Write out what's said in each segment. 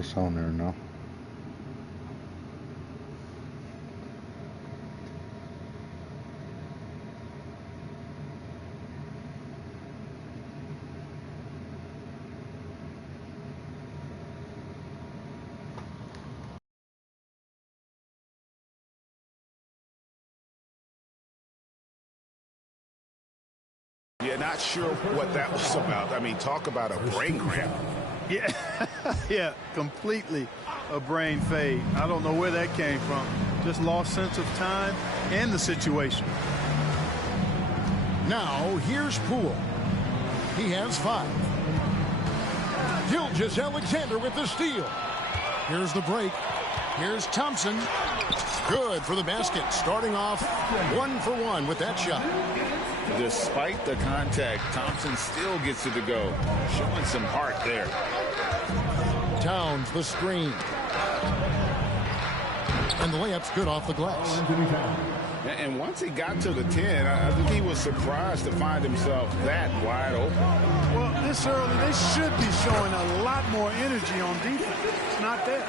it's on there now. Yeah, not sure what that was about. I mean, talk about a brain cramp. Yeah, yeah, completely a brain fade. I don't know where that came from. Just lost sense of time and the situation. Now, here's Poole. He has 5. Gilgeous-Alexander with the steal. Here's the break. Here's Thompson. Good for the basket. Starting off 1 for 1 with that shot. Despite the contact, Thompson still gets it to go. Showing some heart there. Towns the screen. And the layup's good off the glass. And once he got to the 10, I think he was surprised to find himself that wide open. Well, this early, they should be showing a lot more energy on defense. It's not there.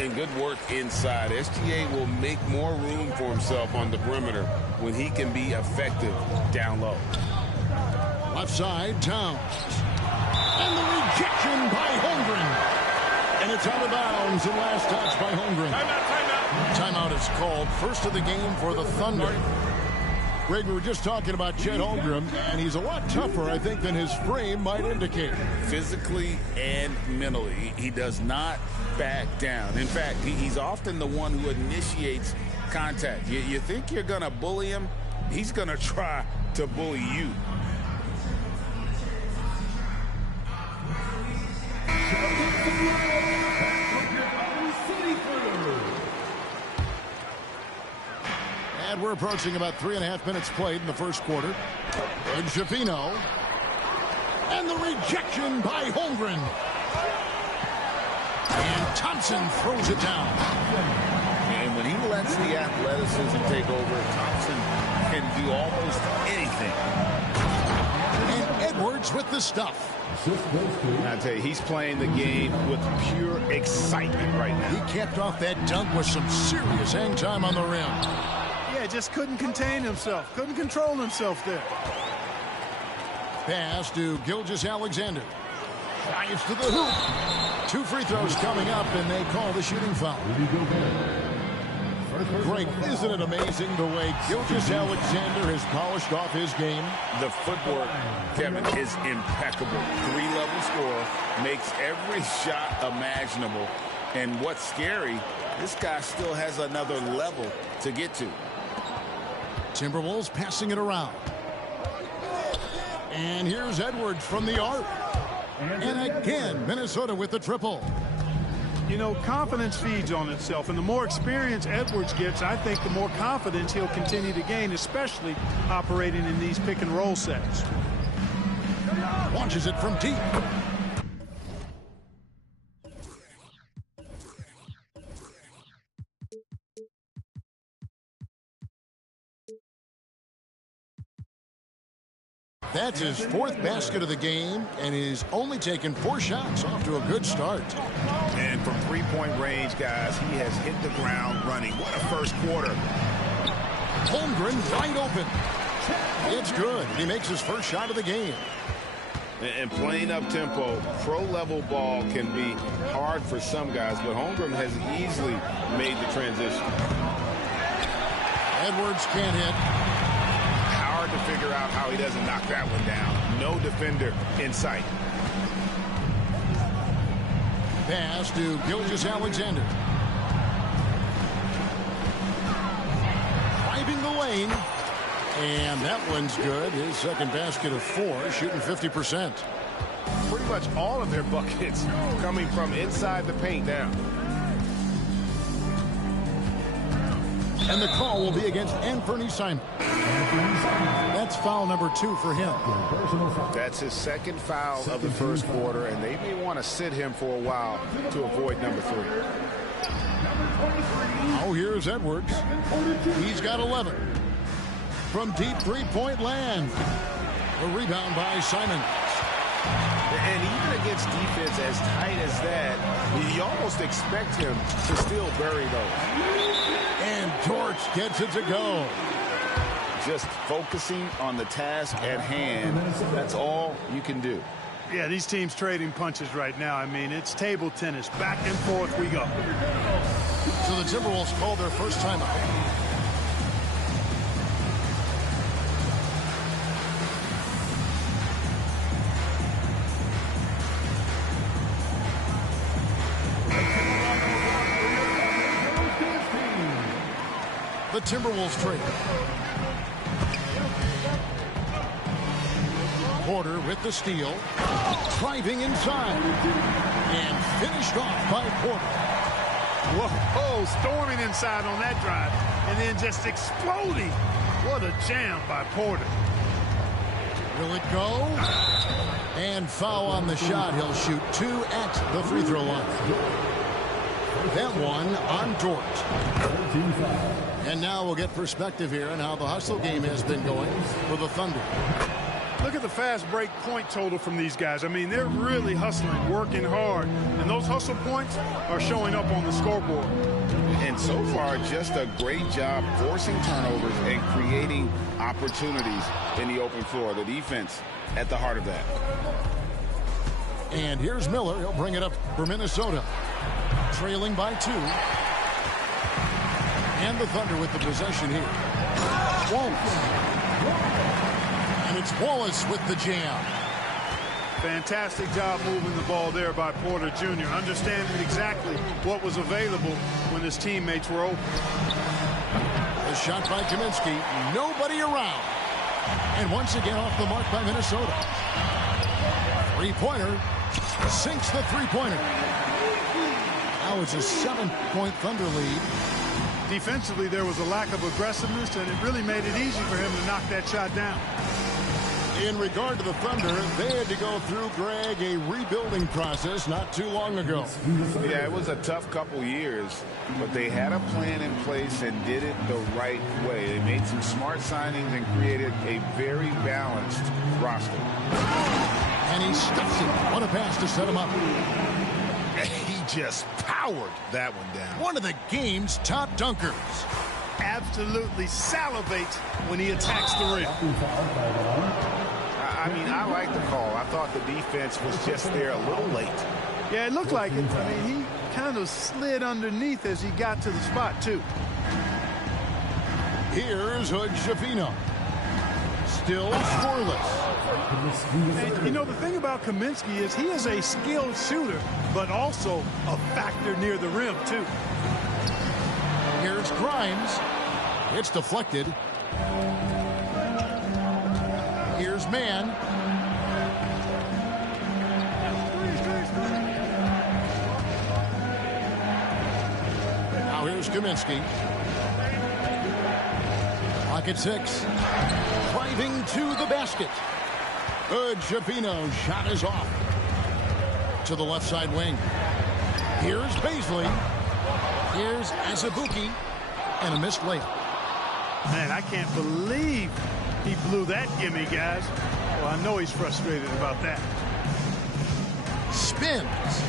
And good work inside. SGA will make more room for himself on the perimeter when he can be effective down low. Left side, Towns. And the rejection by Holmgren. And it's out of bounds and last touch by Holmgren. Timeout is called. First of the game for the Thunder. Greg, we were just talking about Chet Holmgren, and he's a lot tougher, I think, than his frame might indicate. Physically and mentally, he does not back down. In fact, he's often the one who initiates contact. You think you're going to bully him? He's going to try to bully you. And we're approaching about 3.5 minutes played in the first quarter. And Shafino. And the rejection by Holmgren. And Thompson throws it down. And when he lets the athleticism take over, Thompson can do almost anything. And Edwards with the stuff. I tell you, he's playing the game with pure excitement right now. He kept off that dunk with some serious hang time on the rim. Yeah, just couldn't contain himself. Couldn't control himself there. Pass to Gilgeous-Alexander. Drives to the hoop. 2 free throws coming up, and they call the shooting foul. Greg, isn't it amazing the way Gilgeous-Alexander has polished off his game? The footwork, Kevin, is impeccable. 3-level scorer, makes every shot imaginable. And what's scary, this guy still has another level to get to. Timberwolves passing it around. And here's Edwards from the arc. And again, Minnesota with the triple. You know, confidence feeds on itself, and the more experience Edwards gets, I think the more confidence he'll continue to gain, especially operating in these pick-and-roll sets. Launches it from deep. That's his 4th basket of the game, and he's only taken 4 shots, off to a good start. And from 3-point range, guys, he has hit the ground running. What a first quarter. Holmgren wide open. It's good. He makes his first shot of the game. And playing up-tempo, pro-level ball can be hard for some guys, but Holmgren has easily made the transition. Edwards can't hit. To figure out how he doesn't knock that one down. No defender in sight. Pass to Gilgeous-Alexander. Driving the lane. And that one's good. His second basket of 4, shooting 50%. Pretty much all of their buckets coming from inside the paint now. And the call will be against Anthony Simons. That's foul number 2 for him. That's his second foul of the first quarter, and they may want to sit him for a while to avoid number 3. Oh, here's Edwards. He's got 11. From deep 3-point land. A rebound by Simons. And even against defense as tight as that, you almost expect him to still bury those. And Torch gets it to go. Just focusing on the task at hand, that's all you can do. Yeah, these teams trading punches right now. I mean, it's table tennis. Back and forth we go. So the Timberwolves call their first timeout. The Timberwolves trade. Porter with the steal. Driving inside. And finished off by Porter. Whoa, storming inside on that drive. And then just exploding. What a jam by Porter. Will it go? And foul on the shot. He'll shoot 2 at the free throw line. That one on Dort. And now we'll get perspective here on how the hustle game has been going for the Thunder. Look at the fast break point total from these guys. I mean, they're really hustling, working hard. And those hustle points are showing up on the scoreboard. And so far, just a great job forcing turnovers and creating opportunities in the open floor. The defense at the heart of that. And here's Miller. He'll bring it up for Minnesota. Trailing by 2. And the Thunder with the possession here. Wallace. And it's Wallace with the jam. Fantastic job moving the ball there by Porter Jr. Understanding exactly what was available when his teammates were open. The shot by Kaminsky. Nobody around. And once again off the mark by Minnesota. Three-pointer. Sinks the three-pointer. Now it's a 7-point Thunder lead. Defensively, there was a lack of aggressiveness, and it really made it easy for him to knock that shot down. In regard to the Thunder, they had to go through, Greg, a rebuilding process not too long ago. Yeah, it was a tough couple years, but they had a plan in place and did it the right way. They made some smart signings and created a very balanced roster. And he stuffs it. What a pass to set him up. He just powered that one down. One of the game's top dunkers. Absolutely salivates when he attacks the rim. I mean, I like the call. I thought the defense was just there a little late. Yeah, it looked like it. I mean, he kind of slid underneath as he got to the spot, too. Here's Hood-Schifino. Still scoreless. And, you know, the thing about Kaminsky is he is a skilled shooter, but also a factor near the rim, too. Here's Grimes. It's deflected. Here's Mann. Now here's Kaminsky. Clock at 6. Driving to the basket. Hood-Schifino shot is off. To the left side wing. Here's Baisley. Here's Azubuike. And a missed layup. Man, I can't believe he blew that gimme, guys. Well, I know he's frustrated about that. Spins.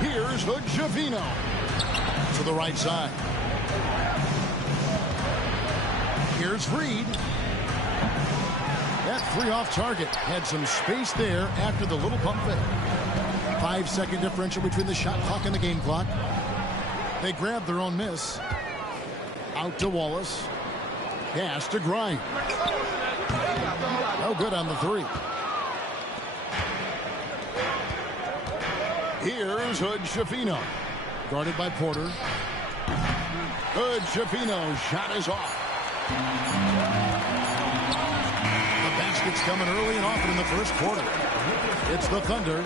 Here's Hood-Schifino. To the right side. Here's Reed. That three off target had some space there after the little pump fake. 5-second differential between the shot clock and the game clock. They grabbed their own miss. Out to Wallace. Pass to Grimes. No good on the three. Here's Hood-Schifino. Guarded by Porter. Hood-Schifino shot is off. The basket's coming early and often in the first quarter. It's the Thunder.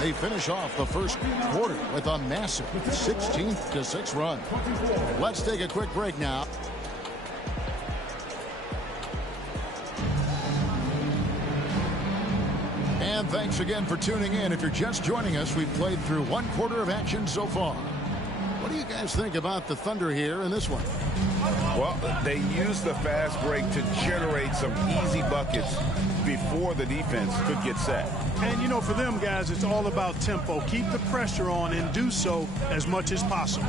They finish off the first quarter with a massive 16-6 run. Let's take a quick break now. And thanks again for tuning in. If you're just joining us, we've played through one quarter of action so far. What do you guys think about the Thunder here in this one? Well, they use the fast break to generate some easy buckets before the defense could get set. And, you know, for them guys, it's all about tempo. Keep the pressure on and do so as much as possible.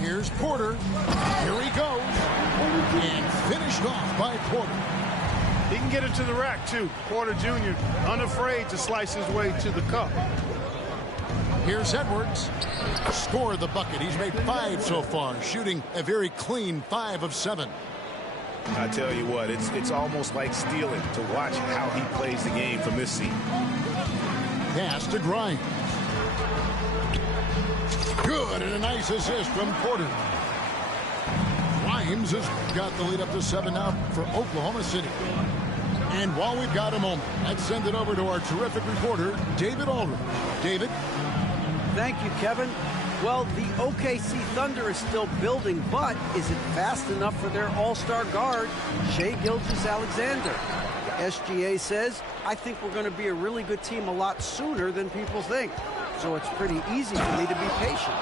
Here's Porter. Here he goes. And finished off by Porter. He can get it to the rack, too. Porter Jr. unafraid to slice his way to the cup. Here's Edwards. Scored the bucket. He's made 5 so far, shooting a very clean 5 of 7. I tell you what, it's almost like stealing to watch how he plays the game from this seat. Pass to Grimes. Good, and a nice assist from Porter. Grimes has got the lead up to 7 now for Oklahoma City. And while we've got a moment, let's send it over to our terrific reporter, David Aldridge. David? Thank you, Kevin. Well, the OKC Thunder is still building, but is it fast enough for their all-star guard, Shai Gilgeous-Alexander? SGA says, I think we're going to be a really good team a lot sooner than people think. So it's pretty easy for me to be patient.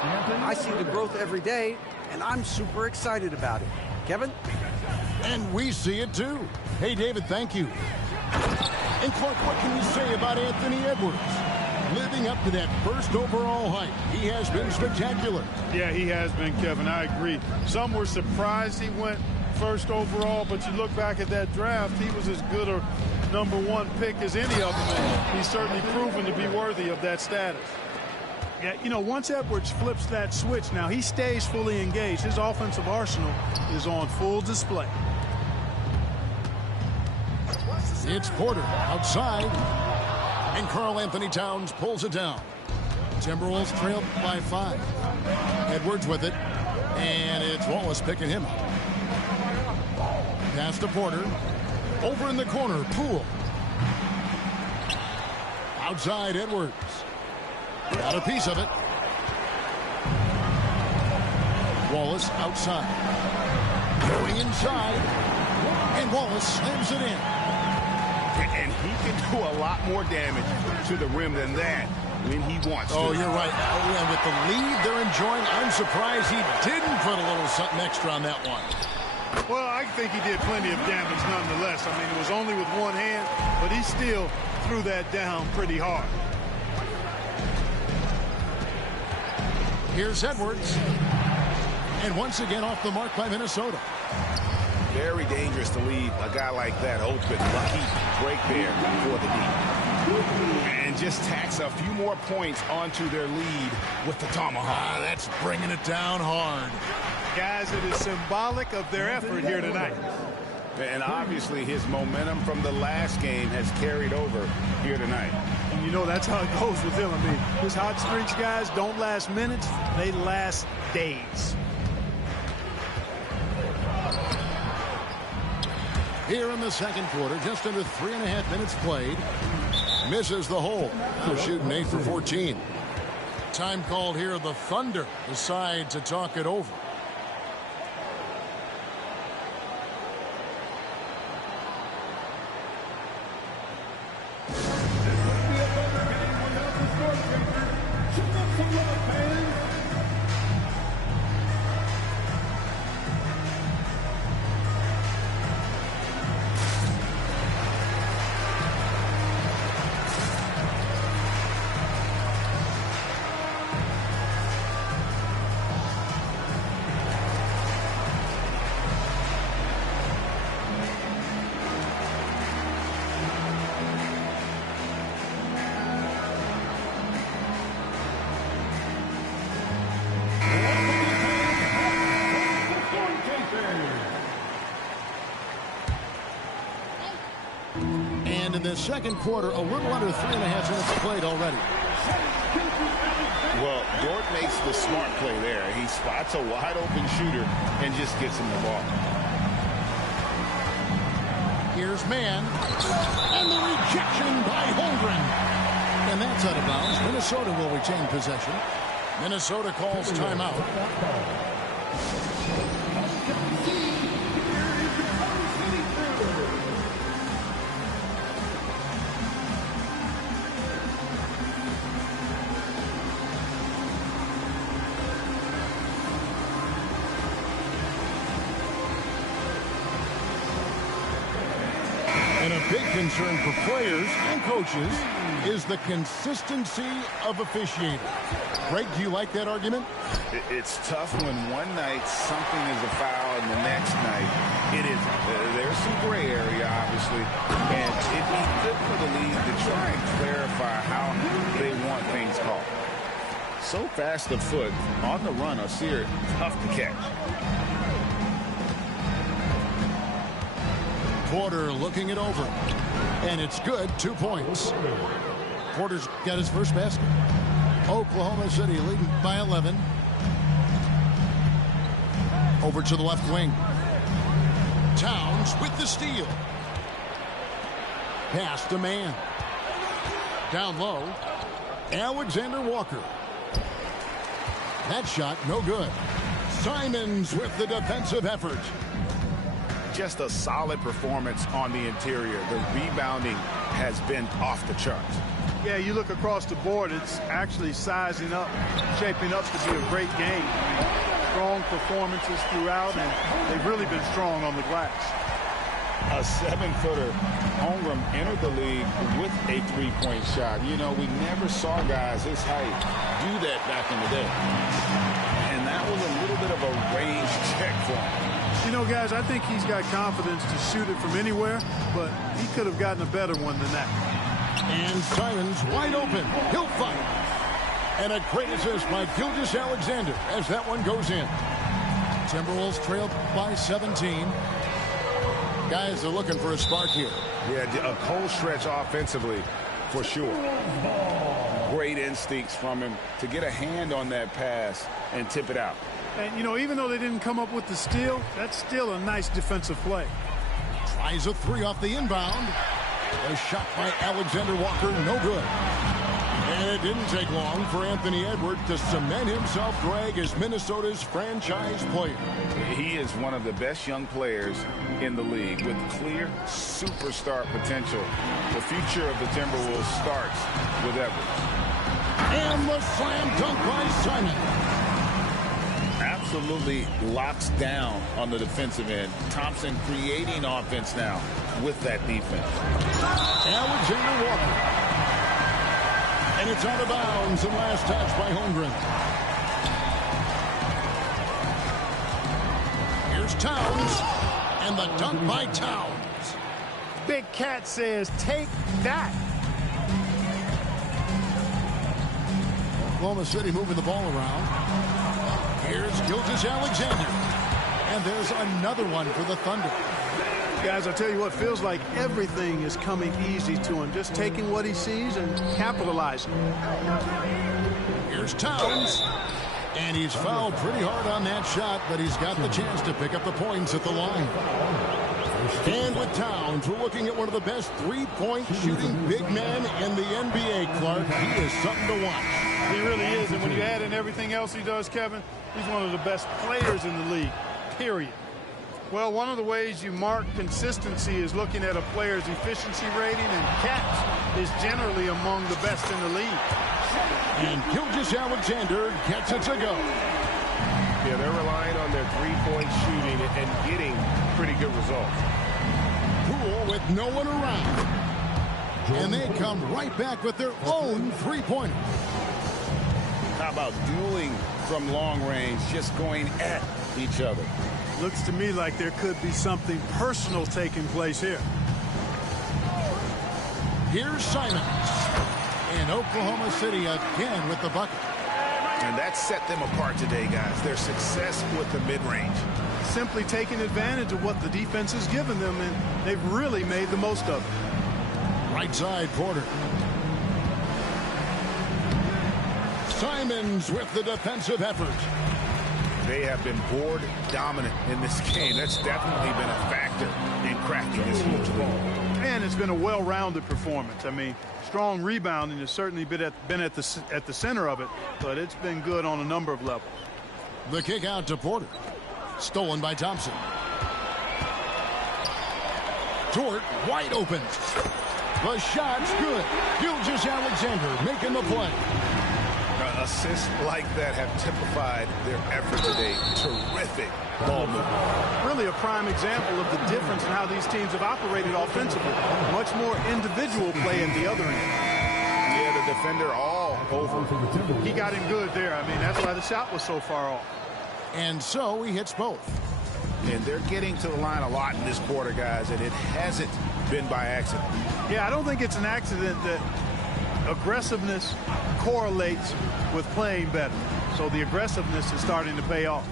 I see the growth every day, and I'm super excited about it. Kevin? And we see it too. Hey, David, thank you. And Clark, what can you say about Anthony Edwards? Living up to that first overall hype, he has been spectacular. Yeah, he has been, Kevin. I agree. Some were surprised he went first overall, but you look back at that draft, he was as good a #1 pick as any of them, and he's certainly proven to be worthy of that status. Yeah, you know, once Edwards flips that switch now, he stays fully engaged. His offensive arsenal is on full display. It's Porter outside. And Karl-Anthony Towns pulls it down. Timberwolves trail by 5. Edwards with it. And it's Wallace picking him up. Pass to Porter. Over in the corner, Poole. Outside, Edwards. Got a piece of it. Wallace outside. Going inside. And Wallace slams it in. And he can do a lot more damage to the rim than that when he wants to. Oh, you're right. And with the lead they're enjoying, I'm surprised he didn't put a little something extra on that one. Well, I think he did plenty of damage nonetheless. I mean, it was only with one hand, but he still threw that down pretty hard. Here's Edwards. And once again off the mark by Minnesota. Very dangerous to leave a guy like that open. Lucky break there for the D. And just tacks a few more points onto their lead with the tomahawk. That's bringing it down hard. Guys, it is symbolic of their effort here tonight. And obviously his momentum from the last game has carried over here tonight. And you know, that's how it goes with him. I mean, his hot streaks, guys, don't last minutes. They last days. Here in the second quarter, just under 3.5 minutes played. Misses the hole. They're shooting 8 for 14. Time called here. The Thunder decide to talk it over. In the second quarter, a little under 3.5 minutes played already. Well, Dort makes the smart play there. He spots a wide open shooter and just gets him the ball. Here's Mann. And the rejection by Holmgren. And that's out of bounds. Minnesota will retain possession. Minnesota calls timeout. And a big concern for players and coaches is the consistency of officiating. Greg, do you like that argument? It's tough when one night something is a foul and the next night it isn't. There's some gray area, obviously, and it'd be good for the league to try and clarify how they want things called. So fast of foot, on the run, Osir, tough to catch. Porter looking it over. And it's good, 2 points. Porter's got his first basket. Oklahoma City leading by 11. Over to the left wing. Towns with the steal. Pass to man. Down low. Alexander Walker. That shot no good. Simons with the defensive effort. Just a solid performance on the interior. The rebounding has been off the charts. Yeah, you look across the board, it's actually sizing up, shaping up to be a great game. Strong performances throughout, and they've really been strong on the glass. A 7-footer, Holmgren entered the league with a three-point shot. You know, we never saw guys this height do that back in the day. And that was a little bit of a range check for him. You know, guys, I think he's got confidence to shoot it from anywhere, but he could have gotten a better one than that. And Simons wide open. He'll fight. And a great assist by Gilgeous-Alexander as that one goes in. Timberwolves trail by 17. Guys are looking for a spark here. Yeah, a cold stretch offensively for sure. Great instincts from him to get a hand on that pass and tip it out. And, you know, even though they didn't come up with the steal, that's still a nice defensive play. Tries a three off the inbound. A shot by Alexander Walker, no good. And it didn't take long for Anthony Edwards to cement himself, Greg, as Minnesota's franchise player. He is one of the best young players in the league with clear superstar potential. The future of the Timberwolves starts with Edwards. And the slam dunk by Simon. Absolutely locks down on the defensive end. Thompson creating offense now with that defense. Alexander Walker. And it's out of bounds and last touch by Holmgren. Here's Towns. And the dunk by Towns. Big Cat says, take that. Oklahoma City moving the ball around. Here's Gilgeous-Alexander. And there's another one for the Thunder. Guys, I tell you what, feels like everything is coming easy to him. Just taking what he sees and capitalizing. Here's Towns. And he's fouled pretty hard on that shot, but he's got the chance to pick up the points at the line. And with Towns, we're looking at one of the best three-point shooting big men in the NBA, Clark. He is something to watch. He really is, and when you add in everything else he does, Kevin, he's one of the best players in the league, period. Well, one of the ways you mark consistency is looking at a player's efficiency rating, and Cat is generally among the best in the league. And Gilgeous-Alexander gets it to go. Yeah, they're relying on their three-point shooting and getting pretty good results. Poole with no one around. And they come right back with their own three-pointer. How about dueling from long range, just going at each other? Looks to me like there could be something personal taking place here. Here's Simons. And Oklahoma City again with the bucket. And that set them apart today, guys. Their success with the mid-range. Simply taking advantage of what the defense has given them, and they've really made the most of it. Right side, Porter. Simons with the defensive effort. They have been board dominant in this game. That's definitely been a factor in cracking this huge ball. And it's been a well-rounded performance. I mean, strong rebounding has certainly been at the center of it, but it's been good on a number of levels. The kick out to Porter. Stolen by Thompson. Dort wide open. The shot's good. Gilgeous-Alexander making the play. Assists like that have typified their effort today. Terrific ball movement. Really a prime example of the difference in how these teams have operated offensively. Much more individual play at the other end. Yeah, the defender all over. He got him good there. I mean, that's why the shot was so far off. And so he hits both. And they're getting to the line a lot in this quarter, guys, and it hasn't been by accident. Yeah, I don't think it's an accident that aggressiveness correlates with playing better. So the aggressiveness is starting to pay off.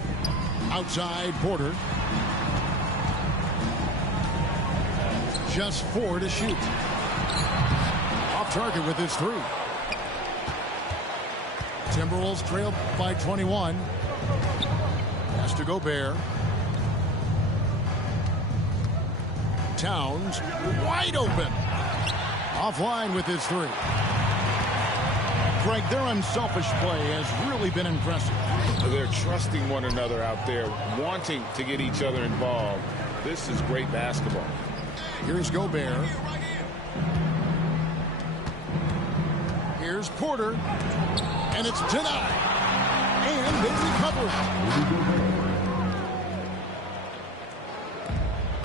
Outside Porter. Just 4 to shoot. Off target with his 3. Timberwolves trail by 21. Has to Gobert. Towns wide open. Offline with his 3. Greg, their unselfish play has really been impressive. They're trusting one another out there, wanting to get each other involved. This is great basketball. Here's Gobert. Here's Porter. And it's denied. And they recover.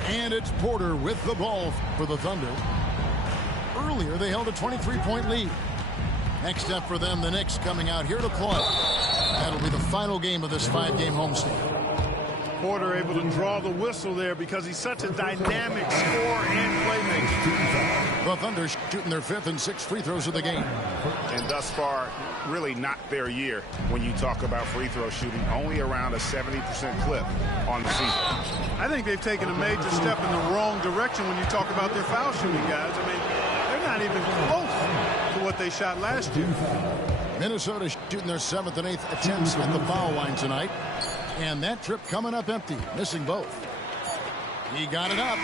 And it's Porter with the ball for the Thunder. Earlier, they held a 23-point lead. Next up for them, the Knicks coming out here to play. That'll be the final game of this 5-game homestand. Porter able to draw the whistle there because he's such a dynamic scorer and playmaker. The Thunder shooting their 5th and 6th free throws of the game. And thus far, really not their year when you talk about free throw shooting. Only around a 70% clip on the season. I think they've taken a major step in the wrong direction when you talk about their foul shooting, guys. I mean, they're not even close to what they shot last year. Minnesota shooting their 7th and 8th attempts at the foul line tonight. And that trip coming up empty, missing both. He got it up.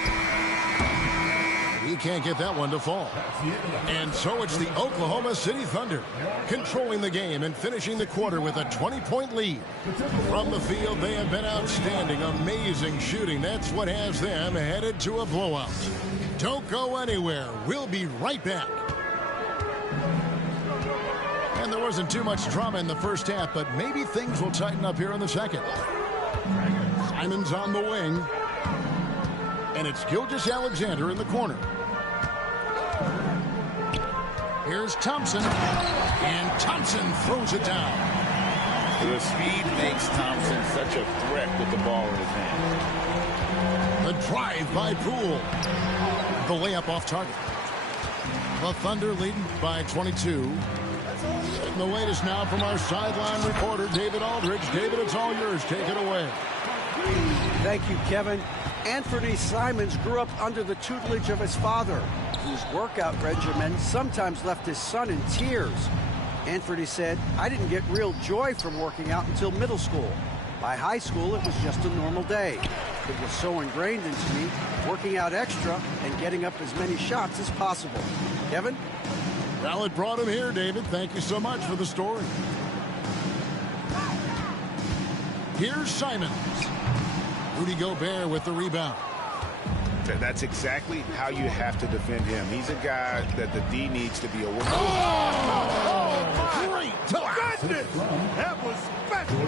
He can't get that one to fall. And so it's the Oklahoma City Thunder controlling the game and finishing the quarter with a 20-point lead. From the field, they have been outstanding, amazing shooting. That's what has them headed to a blowout. Don't go anywhere. We'll be right back. And there wasn't too much drama in the first half, but maybe things will tighten up here in the second. Simon's on the wing. And it's Gilgeous-Alexander in the corner. Here's Thompson. And Thompson throws it down. The speed makes Thompson such a threat with the ball in his hand. The drive by Poole. The layup off target. The Thunder leading by 22. And the latest now from our sideline reporter, David Aldridge. David, it's all yours. Take it away. Thank you, Kevin. Anthony Simons grew up under the tutelage of his father, whose workout regimen sometimes left his son in tears. Anthony said, "I didn't get real joy from working out until middle school. By high school, it was just a normal day. It was so ingrained into me, working out extra and getting up as many shots as possible." Kevin? Well, it brought him here, David. Thank you so much for the story. Here's Simons. Rudy Gobert with the rebound. That's exactly how you have to defend him. He's a guy that the D needs to be aware of. Oh, great! Goodness! That was special.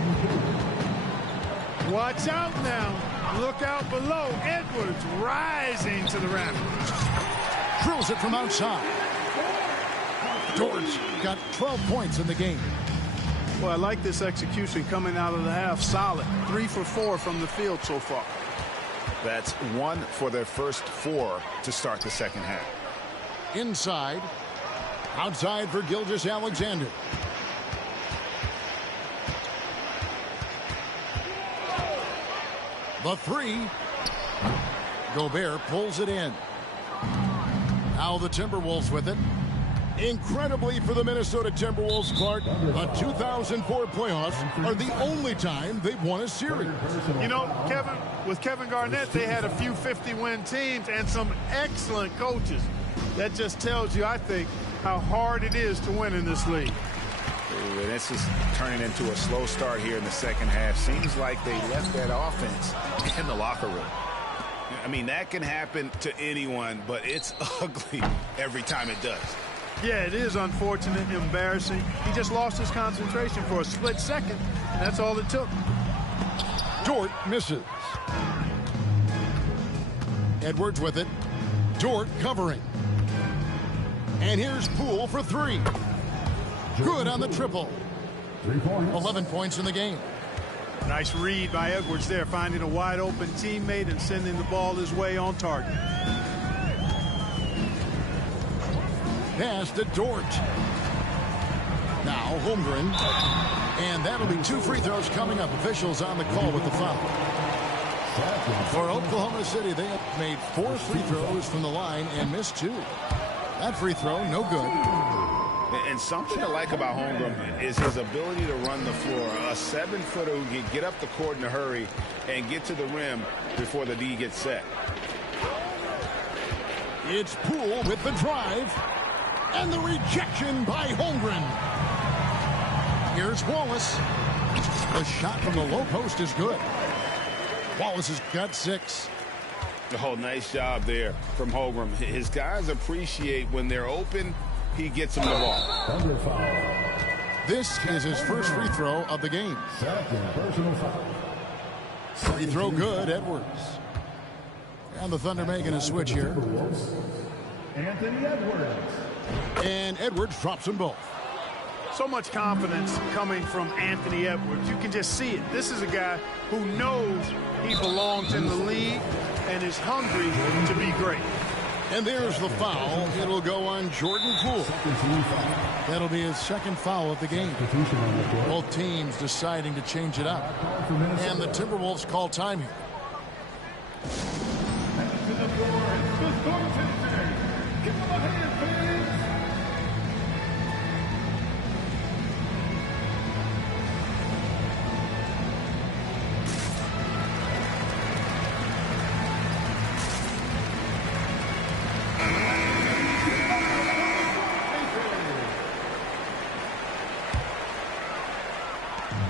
Watch out now. Look out below. Edwards rising to the rafters. Drills it from outside. George got 12 points in the game. Well, I like this execution coming out of the half. Solid. 3 for 4 from the field so far. That's 1 for their first 4 to start the second half. Inside. Outside for Gilgeous-Alexander. The 3. Gobert pulls it in. Now the Timberwolves with it. Incredibly for the Minnesota Timberwolves, Clark, the 2004 playoffs are the only time they've won a series. You know, Kevin, with Kevin Garnett, they had a few 50-win teams and some excellent coaches. That just tells you, I think, how hard it is to win in this league. Ooh, this is turning into a slow start here in the second half. Seems like they left that offense in the locker room. I mean, that can happen to anyone, but it's ugly every time it does. Yeah, it is unfortunate, embarrassing. He just lost his concentration for a split second. That's all it took. Dort misses. Edwards with it. Dort covering. And here's Poole for three. Good on the triple. 11 points in the game. Nice read by Edwards there, finding a wide open teammate and sending the ball his way on target. Pass to Dort. Now Holmgren. And that'll be 2 free throws coming up. Officials on the call with the foul. For Oklahoma City, they have made 4 free throws from the line and missed 2. That free throw, no good. And something I like about Holmgren is his ability to run the floor. A 7-footer who can get up the court in a hurry and get to the rim before the D gets set. It's Poole with the drive. And the rejection by Holmgren. Here's Wallace. The shot from the low post is good. Wallace has got 6. Oh, nice job there from Holmgren. His guys appreciate when they're open, he gets them the ball. This is his first free throw of the game. Free throw good, Edwards. And the Thunder making a switch here. Anthony Edwards. And Edwards drops them both. So much confidence coming from Anthony Edwards. You can just see it. This is a guy who knows he belongs in the league and is hungry to be great. And there's the foul. It'll go on Jordan Poole. That'll be his second foul of the game. Both teams deciding to change it up. And the Timberwolves call time here. To the floor, it's the Thornton Center. Give him a hand, fans.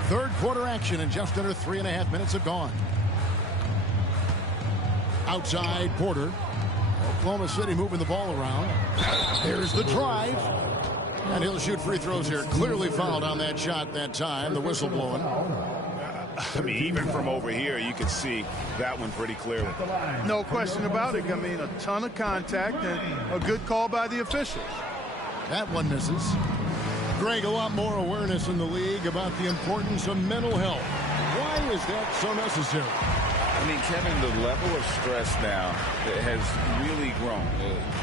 Third quarter action and just under 3.5 minutes have gone. Outside Porter. Oklahoma City moving the ball around. There's the drive. And he'll shoot free throws here. Clearly fouled on that shot that time. The whistle blowing. I mean, even from over here, you can see that one pretty clearly. No question about it. I mean, a ton of contact and a good call by the officials. That one misses. Greg, a lot more awareness in the league about the importance of mental health. Why is that so necessary? I mean, Kevin, the level of stress now has really grown.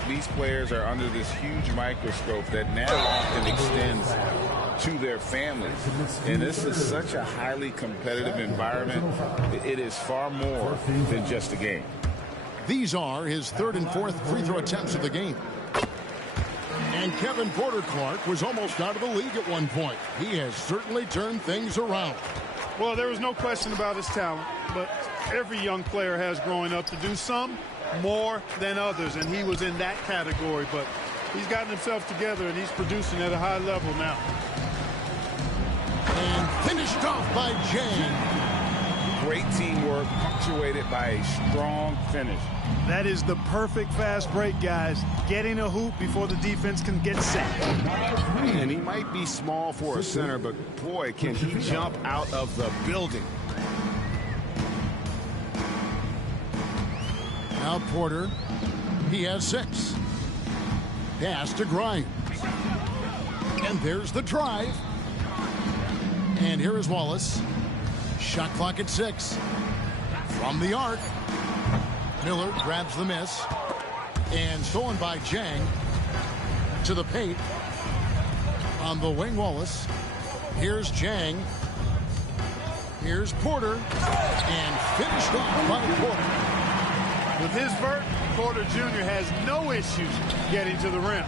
These players are under this huge microscope that now often extends to their families. And this is such a highly competitive environment. It is far more than just a game. These are his third and fourth free throw attempts of the game. And Kevin Porter-Clark was almost out of the league at one point. He has certainly turned things around. Well, there was no question about his talent, but every young player has growing up to do some more than others, and he was in that category. But he's gotten himself together, and he's producing at a high level now. And finished off by Jang. Great teamwork, punctuated by a strong finish. That is the perfect fast break, guys. Getting a hoop before the defense can get set. And he might be small for a center, but boy, can he jump out of the building. Now Porter, he has 6. Pass to Grimes. And there's the drive. And here is Wallace. Shot clock at 6. From the arc. Miller grabs the miss. And stolen by Jang. To the paint. On the wing, Wallace. Here's Jang. Here's Porter. And finished off by Porter. With his vert, Porter Jr. has no issues getting to the rim.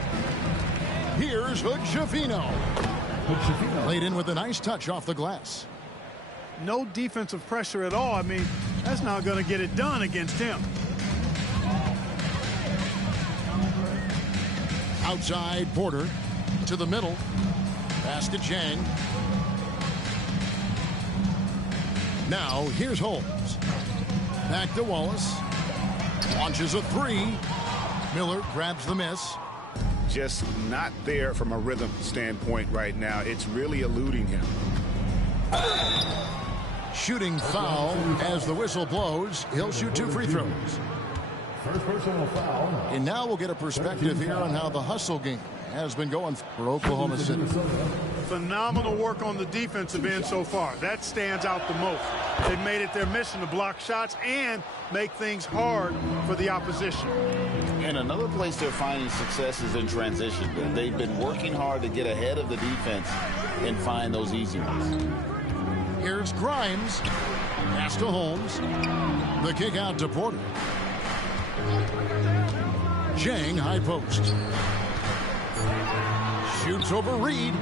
Here's Hood-Schifino. Played in with a nice touch off the glass. No defensive pressure at all. I mean, that's not going to get it done against him. Outside Porter to the middle. Pass to Jang. Now here's Holmes. Back to Wallace. Launches a 3. Miller grabs the miss. Just not there from a rhythm standpoint right now. It's really eluding him. Shooting foul as the whistle blows. He'll shoot 2 free throws. First personal foul. And now we'll get a perspective here on how the hustle game has been going for Oklahoma City. Phenomenal work on the defensive end so far. That stands out the most. They've made it their mission to block shots and make things hard for the opposition. And another place they're finding success is in transition. They've been working hard to get ahead of the defense and find those easy ones. Here's Grimes. Pass to Holmes. The kick out to Porter. Jang, high post. Shoots over Reed.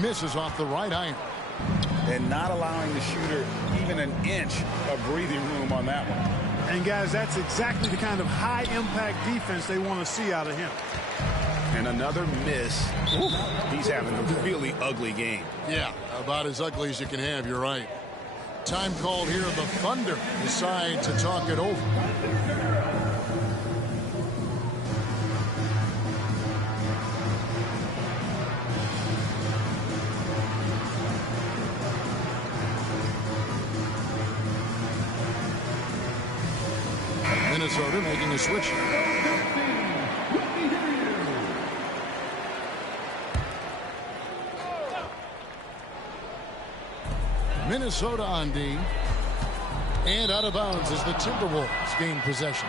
Misses off the right iron. And not allowing the shooter even an inch of breathing room on that one. And, guys, that's exactly the kind of high-impact defense they want to see out of him. And another miss. He's having a really ugly game. Yeah, about as ugly as you can have, you're right. Time called here. The Thunder decide to talk it over. Minnesota making a switch. Minnesota on D. And out of bounds as the Timberwolves gain possession.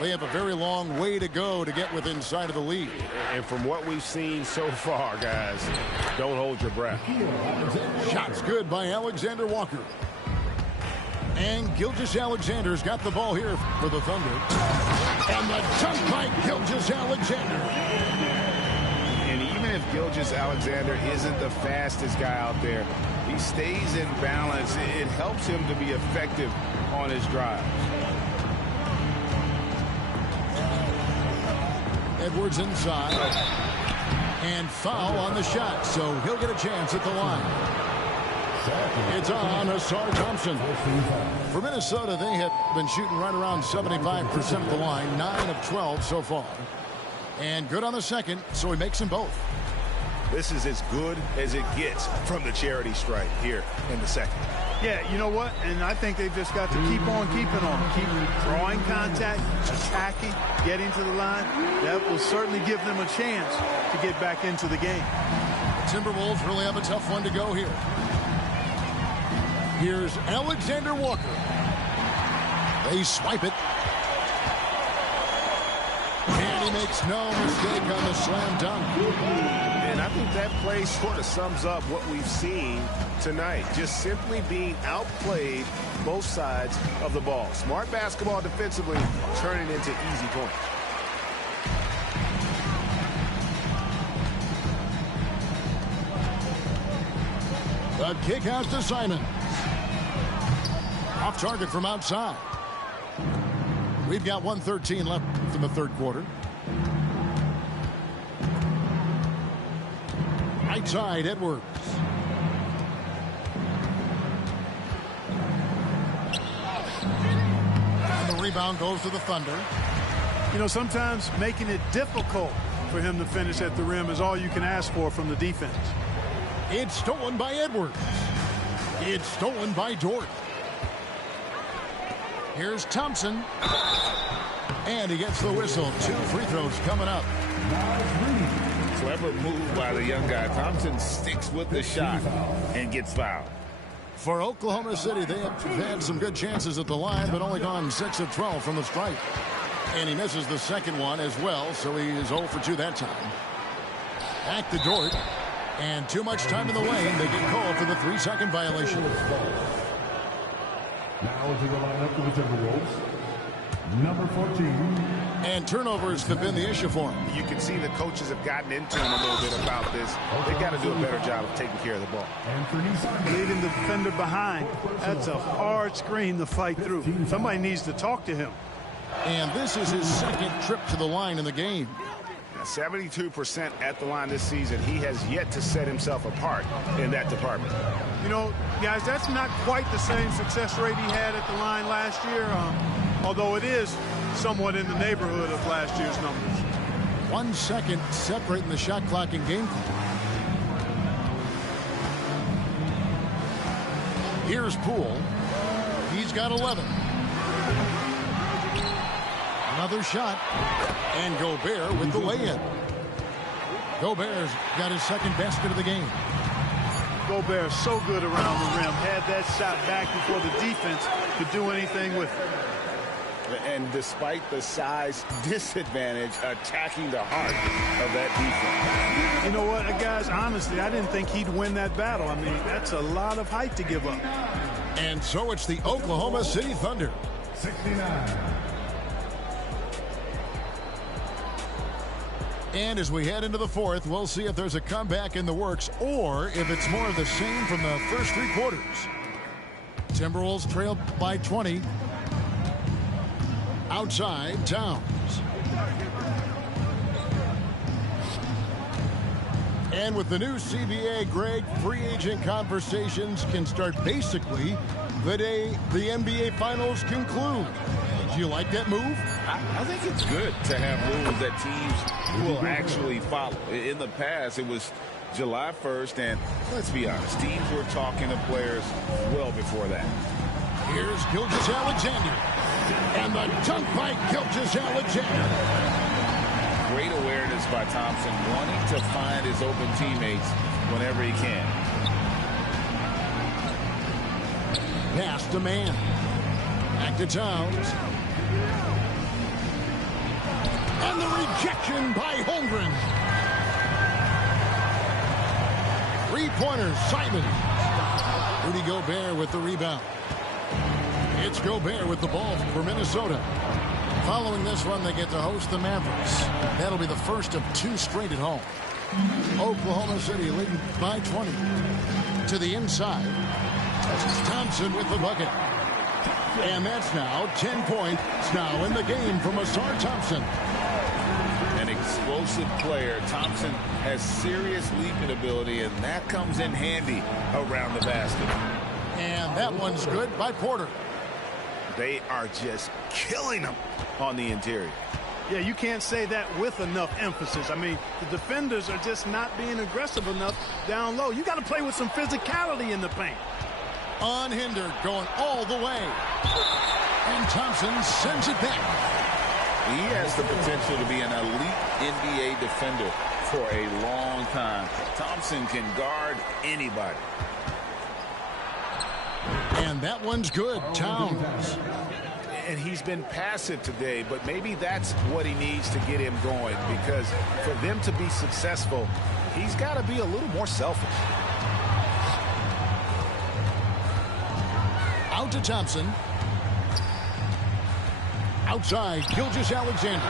They have a very long way to go to get within sight of the lead. And from what we've seen so far, guys, don't hold your breath. Shots good by Alexander Walker. And Gilgeous-Alexander's got the ball here for the Thunder. And the dunk by Gilgeous-Alexander. And even if Gilgeous-Alexander isn't the fastest guy out there, he stays in balance. It helps him to be effective on his drives. Edwards inside. And foul on the shot, so he'll get a chance at the line. It's on Ausar Thompson. For Minnesota, they have been shooting right around 75% of the line, 9 of 12 so far. And good on the second, so he makes them both. This is as good as it gets from the charity stripe here in the second. Yeah, you know what? And I think they've just got to keep on keeping on. Keep drawing contact, attacking, getting to the line. That will certainly give them a chance to get back into the game. Timberwolves really have a tough one to go here. Here's Alexander Walker. They swipe it. And he makes no mistake on the slam dunk. And I think that play sort of sums up what we've seen tonight. Just simply being outplayed both sides of the ball. Smart basketball defensively, turning into easy points. The kick out to Simon. Off target from outside. We've got 1:13 left in the third quarter. Right side, Edwards. And the rebound goes to the Thunder. You know, sometimes making it difficult for him to finish at the rim is all you can ask for from the defense. It's stolen by Edwards. It's stolen by Dort. Here's Thompson. And he gets the whistle. 2 free throws coming up. Clever move by the young guy. Thompson sticks with the shot and gets fouled. For Oklahoma City, they have had some good chances at the line, but only gone 6 of 12 from the stripe. And he misses the second one as well, so he is 0 for 2 that time. Back to Dort. And too much time in the lane. They get called for the 3-second violation. Now into the lineup for the Timberwolves, number 14. And turnovers have been the issue for him. You can see the coaches have gotten into him a little bit about this. They've got to do a better job of taking care of the ball. Leaving the defender behind. That's a hard screen to fight through. Somebody needs to talk to him. And this is his second trip to the line in the game. 72% at the line this season. He has yet to set himself apart in that department. You know, guys, that's not quite the same success rate he had at the line last year, although it is somewhat in the neighborhood of last year's numbers. 1 second separating the shot clock and game clock. Here's Poole. He's got 11. Another shot. And Gobert with the lay-in. Gobert's got his second basket of the game. Gobert so good around the rim. Had that shot back before the defense could do anything with it. And despite the size disadvantage, attacking the heart of that defense. You know what, guys, honestly, I didn't think he'd win that battle. I mean, that's a lot of height to give up. And so it's the Oklahoma City Thunder. 69. And as we head into the fourth, we'll see if there's a comeback in the works or if it's more of the same from the first three quarters. Timberwolves trail by 20. Outside, Towns. And with the new CBA, Greg, free agent conversations can start basically the day the NBA Finals conclude. Do you like that move? I think it's good to have rules that teams will actually follow. In the past, it was July 1st, and let's be honest, teams were talking to players well before that. Here's Gilgeous-Alexander. And the dunk by Gilgeous-Alexander. Great awareness by Thompson, wanting to find his open teammates whenever he can. Pass to man. Back to Towns. And the rejection by Holmgren. Three-pointers, Simon. Rudy Gobert with the rebound. It's Gobert with the ball for Minnesota. Following this one, they get to host the Mavericks. That'll be the first of two straight at home. Oklahoma City leading by 20. To the inside. Thompson with the bucket. And that's now 10 points now in the game from Ausar Thompson. An explosive player. Thompson has serious leaping ability, and that comes in handy around the basket. And that one's good by Porter. They are just killing them on the interior. Yeah, you can't say that with enough emphasis. I mean, the defenders are just not being aggressive enough down low. You got to play with some physicality in the paint. Unhindered, going all the way. And Thompson sends it back. He has the potential to be an elite NBA defender for a long time. Thompson can guard anybody. And that one's good. Towns. And he's been passive today, but maybe that's what he needs to get him going, because for them to be successful, he's got to be a little more selfish. Out to Thompson. Outside, Gilgeous-Alexander.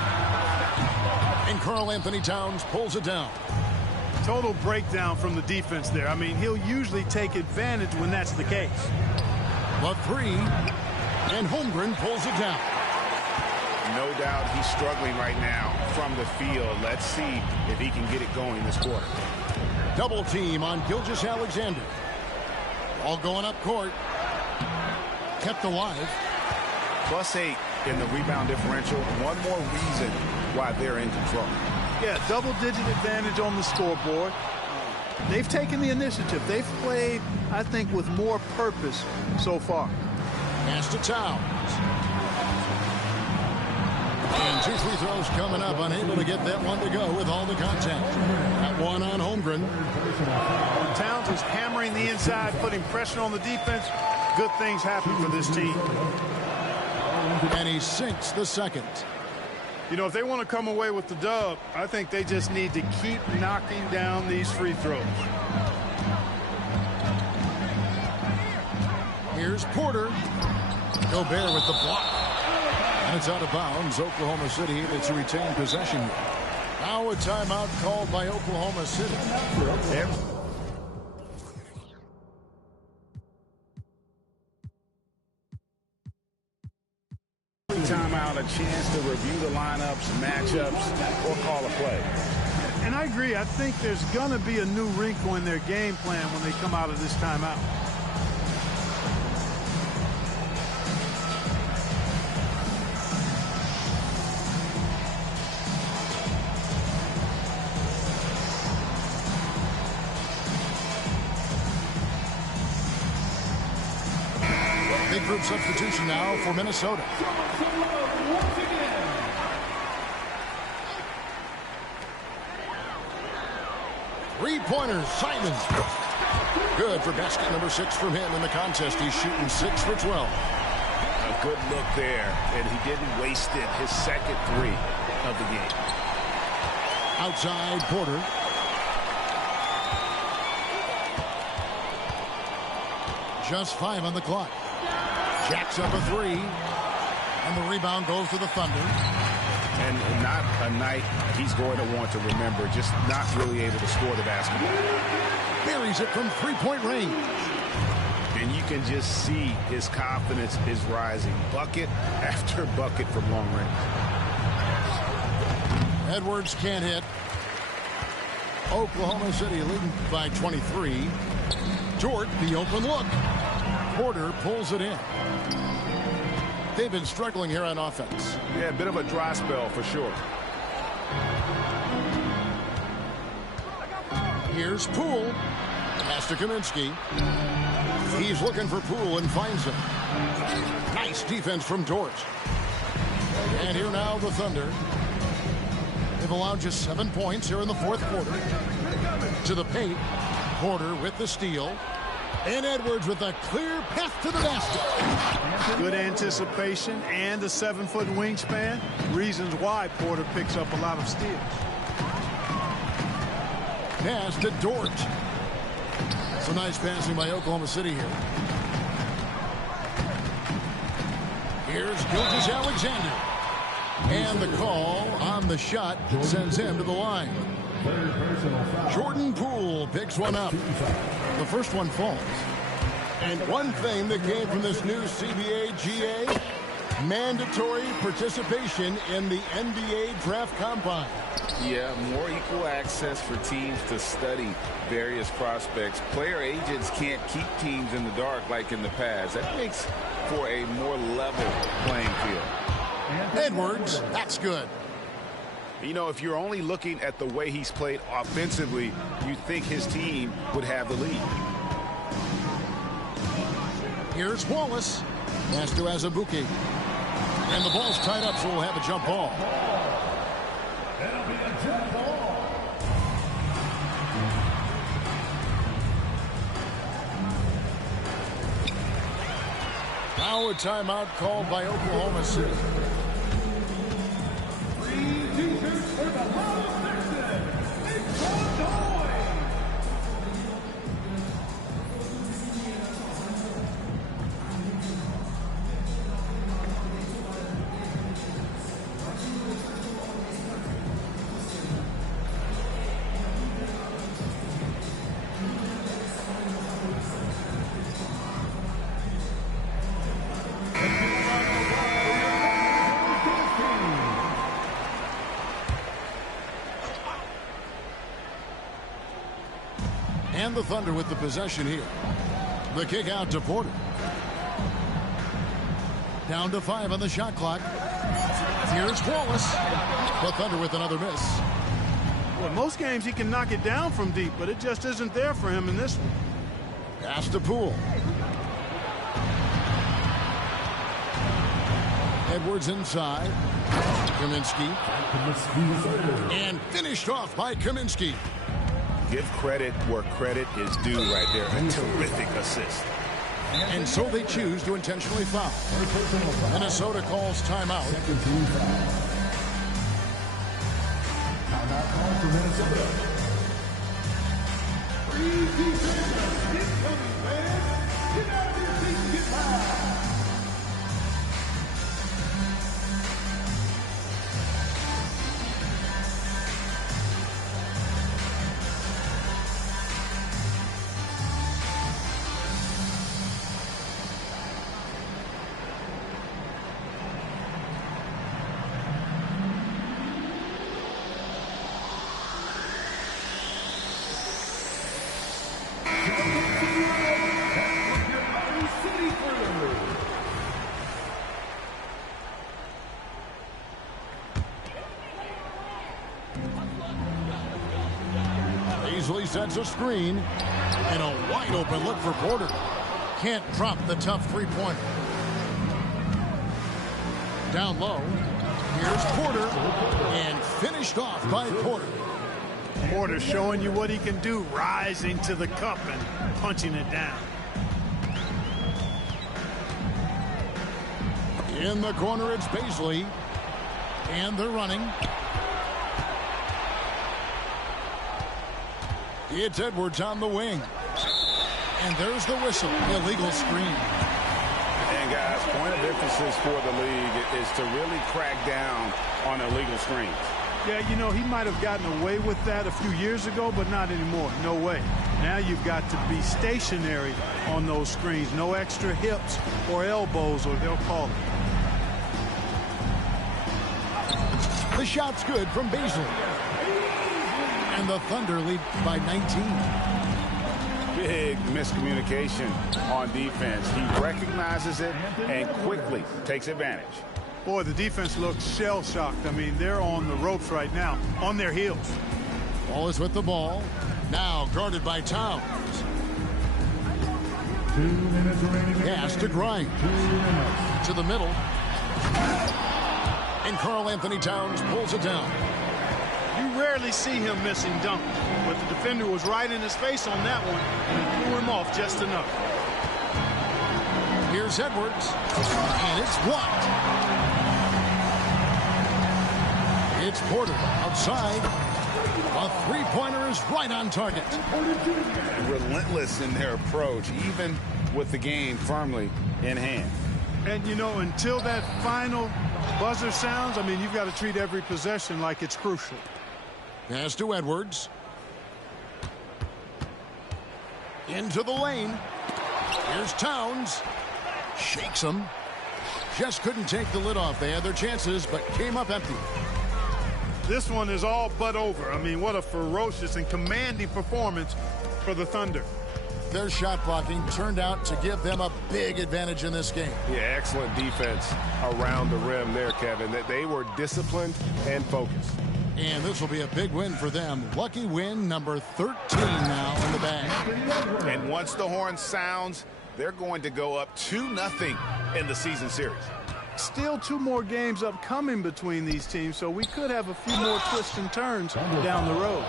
And Karl-Anthony Towns pulls it down. Total breakdown from the defense there. I mean, he'll usually take advantage when that's the case. The three, and Holmgren pulls it down. No doubt he's struggling right now from the field. Let's see if he can get it going this quarter. Double team on Gilgeous-Alexander. All going up court. Kept alive. +8 in the rebound differential. One more reason why they're in control. Yeah, double-digit advantage on the scoreboard. They've taken the initiative. They've played, I think, with more purpose so far. Pass to Towns. And two free throws coming up. Unable to get that one to go with all the contact. That one on Holmgren. Towns is hammering the inside, putting pressure on the defense. Good things happen for this team. And he sinks the second. You know, if they want to come away with the dub, I think they just need to keep knocking down these free throws. Here's Porter. Gobert with the block. And it's out of bounds. Oklahoma City able to retain possession. Now a timeout called by Oklahoma City. Timeout, a chance to review the lineups, matchups, or call a play. And I agree. I think there's going to be a new wrinkle in their game plan when they come out of this timeout. Big group substitution now for Minnesota. Three-pointers, Simon. Good for basket number 6 from him in the contest. He's shooting 6 for 12. A good look there, and he didn't waste it. His second 3 of the game. Outside Porter. Just 5 on the clock. Jacks up a 3. And the rebound goes to the Thunder. And not a night he's going to want to remember, just not really able to score the basketball. Buries it from three-point range. And you can just see his confidence is rising. Bucket after bucket from long range. Edwards can't hit. Oklahoma City leading by 23. Dort, the open look. Porter pulls it in. They've been struggling here on offense. Yeah, a bit of a dry spell for sure. Here's Poole. Pass to Kaminsky. He's looking for Poole and finds him. Nice defense from Dort. And here now the Thunder. They've allowed just 7 points here in the fourth quarter. To the paint. Porter with the steal. And Edwards with a clear path to the basket. Good anticipation and a 7-foot wingspan. Reasons why Porter picks up a lot of steals. Pass to Dort. Some nice passing by Oklahoma City here. Here's Gilgeous-Alexander. And the call on the shot sends him to the line. Jordan Poole picks one up. The first one falls. And one thing that came from this new CBA GA, mandatory participation in the NBA Draft Combine. Yeah, more equal access for teams to study various prospects. Player agents can't keep teams in the dark like in the past. That makes for a more level playing field. Edwards, that's good. You know, if you're only looking at the way he's played offensively, you think his team would have the lead. Here's Wallace. Pass to Azubuike. And the ball's tied up, so we'll have a jump ball. That'll be a jump ball. Now a timeout called by Oklahoma City. And the Thunder with the possession here. The kick out to Porter. Down to 5 on the shot clock. Here's Wallace. The Thunder with another miss. Well, most games he can knock it down from deep, but it just isn't there for him in this one. Pass to Poole. Edwards inside. Kaminsky. And finished off by Kaminsky. Give credit where credit is due right there. A terrific assist. And so they choose to intentionally foul. Minnesota calls timeout. Timeout call for Minnesota. Freeze defense. Incoming, fans. Get out of your seat and get fouled. Easily sets a screen. And a wide open look for Porter. Can't drop the tough three-pointer. down low. Here's Porter, and finished off by Porter. Porter showing you what he can do, rising to the cup and punching it down. In the corner, it's Bazley. And they're running. It's Edwards on the wing. And there's the whistle. Illegal screen. And guys, point of emphasis for the league is to really crack down on illegal screens. Yeah, you know, he might have gotten away with that a few years ago, but not anymore. No way. Now you've got to be stationary on those screens. No extra hips or elbows, or they'll call it. The shot's good from Bazley. And the Thunder lead by 19. Big miscommunication on defense. He recognizes it and quickly takes advantage. Boy, the defense looks shell-shocked. I mean, they're on the ropes right now, on their heels. Wallace with the ball. Now guarded by Towns. 2 minutes remaining. Pass to Grimes. 2 minutes. To the middle. And Karl-Anthony Towns pulls it down. You rarely see him missing dunks, but the defender was right in his face on that one and threw him off just enough. Here's Edwards, and it's blocked. It's Porter outside. A three-pointer is right on target. Relentless in their approach, even with the game firmly in hand. And, you know, until that final buzzer sounds, I mean, you've got to treat every possession like it's crucial. Pass to Edwards. Into the lane. Here's Towns. Shakes him. Just couldn't take the lid off. They had their chances, but came up empty. This one is all but over. I mean, what a ferocious and commanding performance for the Thunder. Their shot blocking turned out to give them a big advantage in this game. Yeah, excellent defense around the rim there, Kevin. They were disciplined and focused. And this will be a big win for them. Lucky win number 13 now in the bag. And once the horn sounds, they're going to go up 2-0 in the season series. Still 2 more games upcoming between these teams, so we could have a few more twists and turns down the road.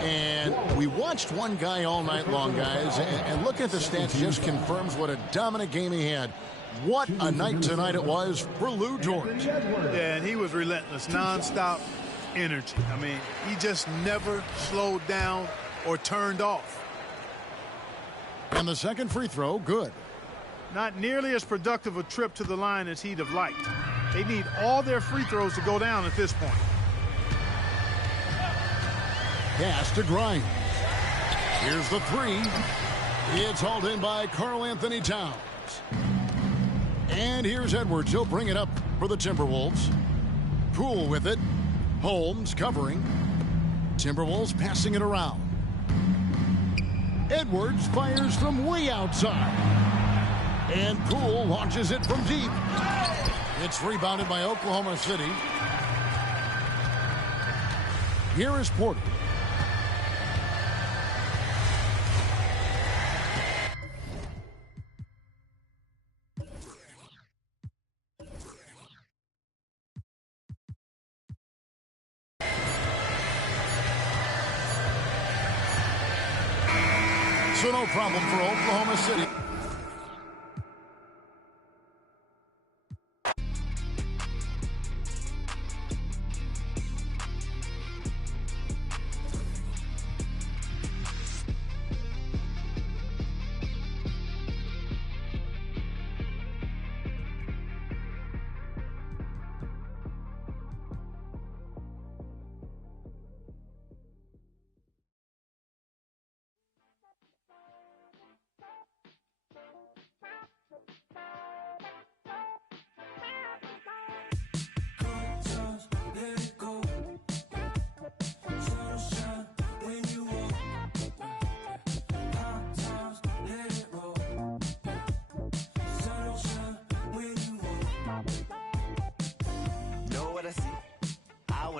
And we watched one guy all night long, guys, and looking at the stats just confirms what a dominant game he had. What a night tonight it was for Lou George. Yeah, and he was relentless, nonstop energy. I mean, he just never slowed down or turned off. And the second free throw, good. Not nearly as productive a trip to the line as he'd have liked. They need all their free throws to go down at this point. Pass to Grimes. Here's the three. It's hauled in by Karl-Anthony Towns. And here's Edwards. He'll bring it up for the Timberwolves. Poole with it. Holmes covering. Timberwolves passing it around. Edwards fires from way outside. And Poole launches it from deep. It's rebounded by Oklahoma City. Here is Porter. So no problem for Oklahoma City.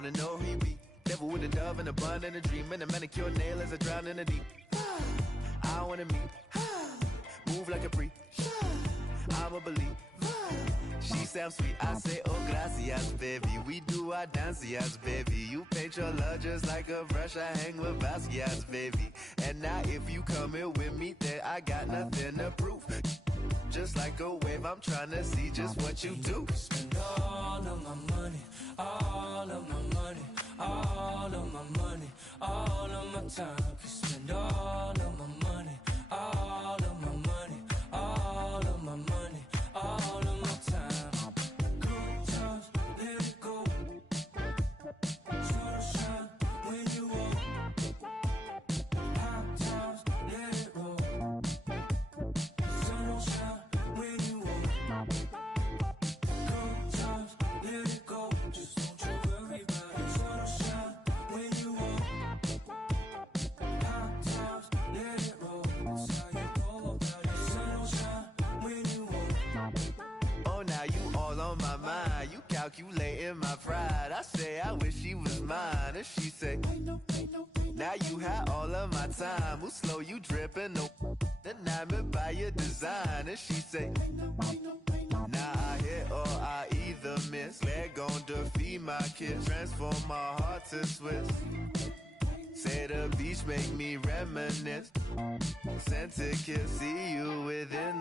wanna know who you be. Devil with a dove and a bun and a dream and a manicure nail as I drown in the deep. I wanna meet, move like a freak. I'ma believe. She sounds sweet, I say, oh, gracias, baby. We do our dancias, baby. You paint your love just like a brush. I hang with Basquiat's, baby. And now if you come here with me, then I got nothing to prove. Just like a wave, I'm trying to see just what you do. Spend all of my money, all of my money, all of my money, all of my time. Could spend all of my money, all of my money, all of my money, all of my time. Good times, let it go. Sun shine when you walk. Hot times, let it roll. Sun don't shine when you walk. Good times, let it go. Just don't you worry about it. Sun don't shine when you walk. Hot times, let it roll. That's how you go about it. Sun don't shine when you walk. Oh, now you all on my mind. You calculating my pride. I say I wish she was mine. And she say, now you had all of my time. Who slow you dripping? No, enamored by your design. And she say, now I hit or I either miss. Leg gon' defeat my kiss. Transform my heart to Swiss. Say the beach make me reminisce. Sent to kiss, see you within